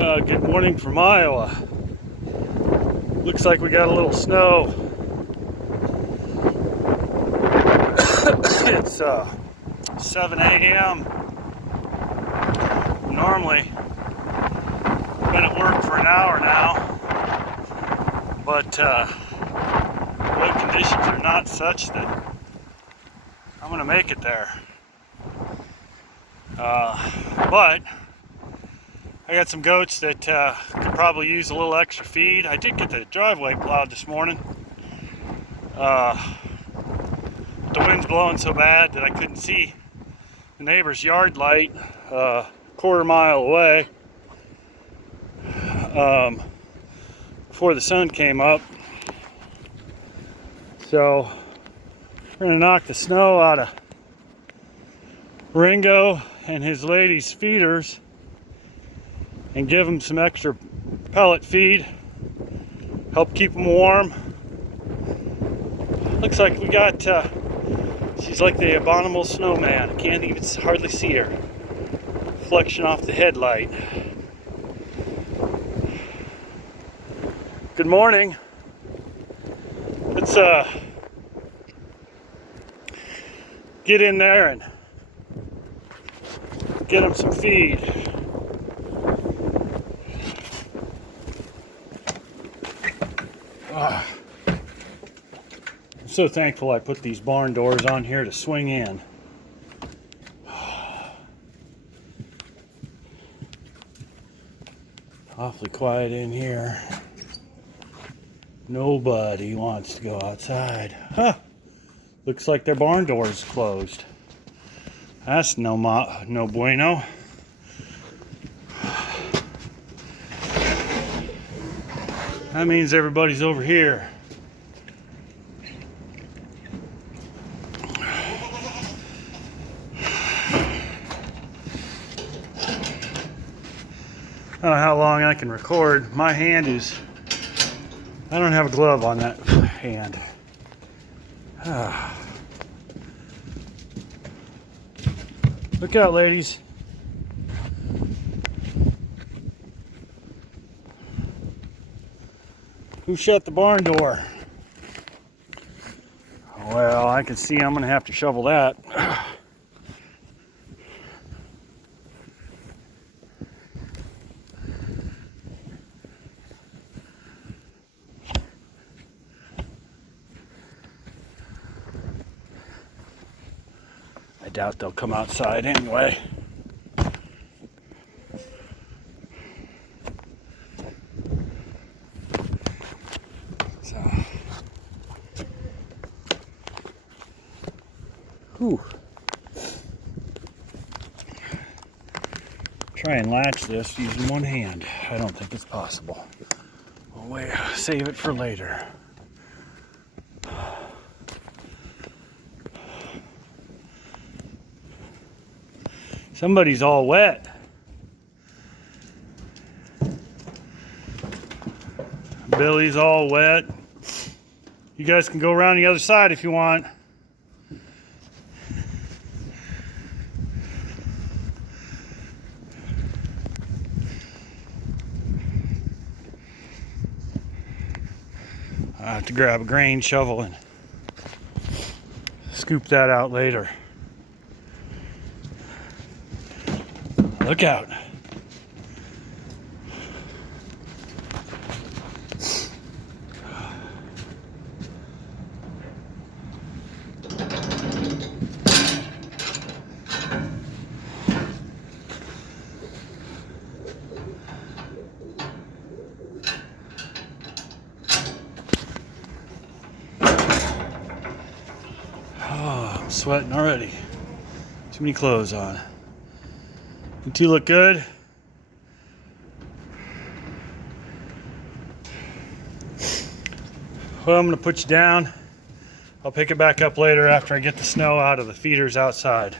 Good morning from Iowa. Looks like we got a little snow. It's 7 a.m. Normally, I've been at work for an hour now, but road conditions are not such that I'm going to make it there. But I got some goats that could probably use a little extra feed. I did get the driveway plowed this morning. The wind's blowing so bad that I couldn't see the neighbor's yard light a quarter mile away before the sun came up. So we're gonna knock the snow out of Ringo and his lady's feeders and give them some extra pellet feed, help keep them warm. Looks like we got, she's like the abominable snowman. I can't even hardly see her. Reflection off the headlight. Good morning. Let's get in there and get them some feed. I'm so thankful I put these barn doors on here to swing in. Awfully quiet in here. Nobody wants to go outside. Huh. Looks like their barn door is closed. That's no bueno. That means everybody's over here. I don't know how long I can record. My hand is, I don't have a glove on that hand. Look out, ladies. Who shut the barn door? Well, I can see I'm gonna have to shovel that. I doubt they'll come outside anyway. Whew. Try and latch this using one hand. I don't think it's possible. We'll save it for later. Somebody's all wet. Billy's all wet. You guys can go around the other side if you want. I have to grab a grain shovel and scoop that out later. Look out. Oh, I'm sweating already. Too many clothes on. You two look good. Well, I'm going to put you down. I'll pick it back up later after I get the snow out of the feeders outside.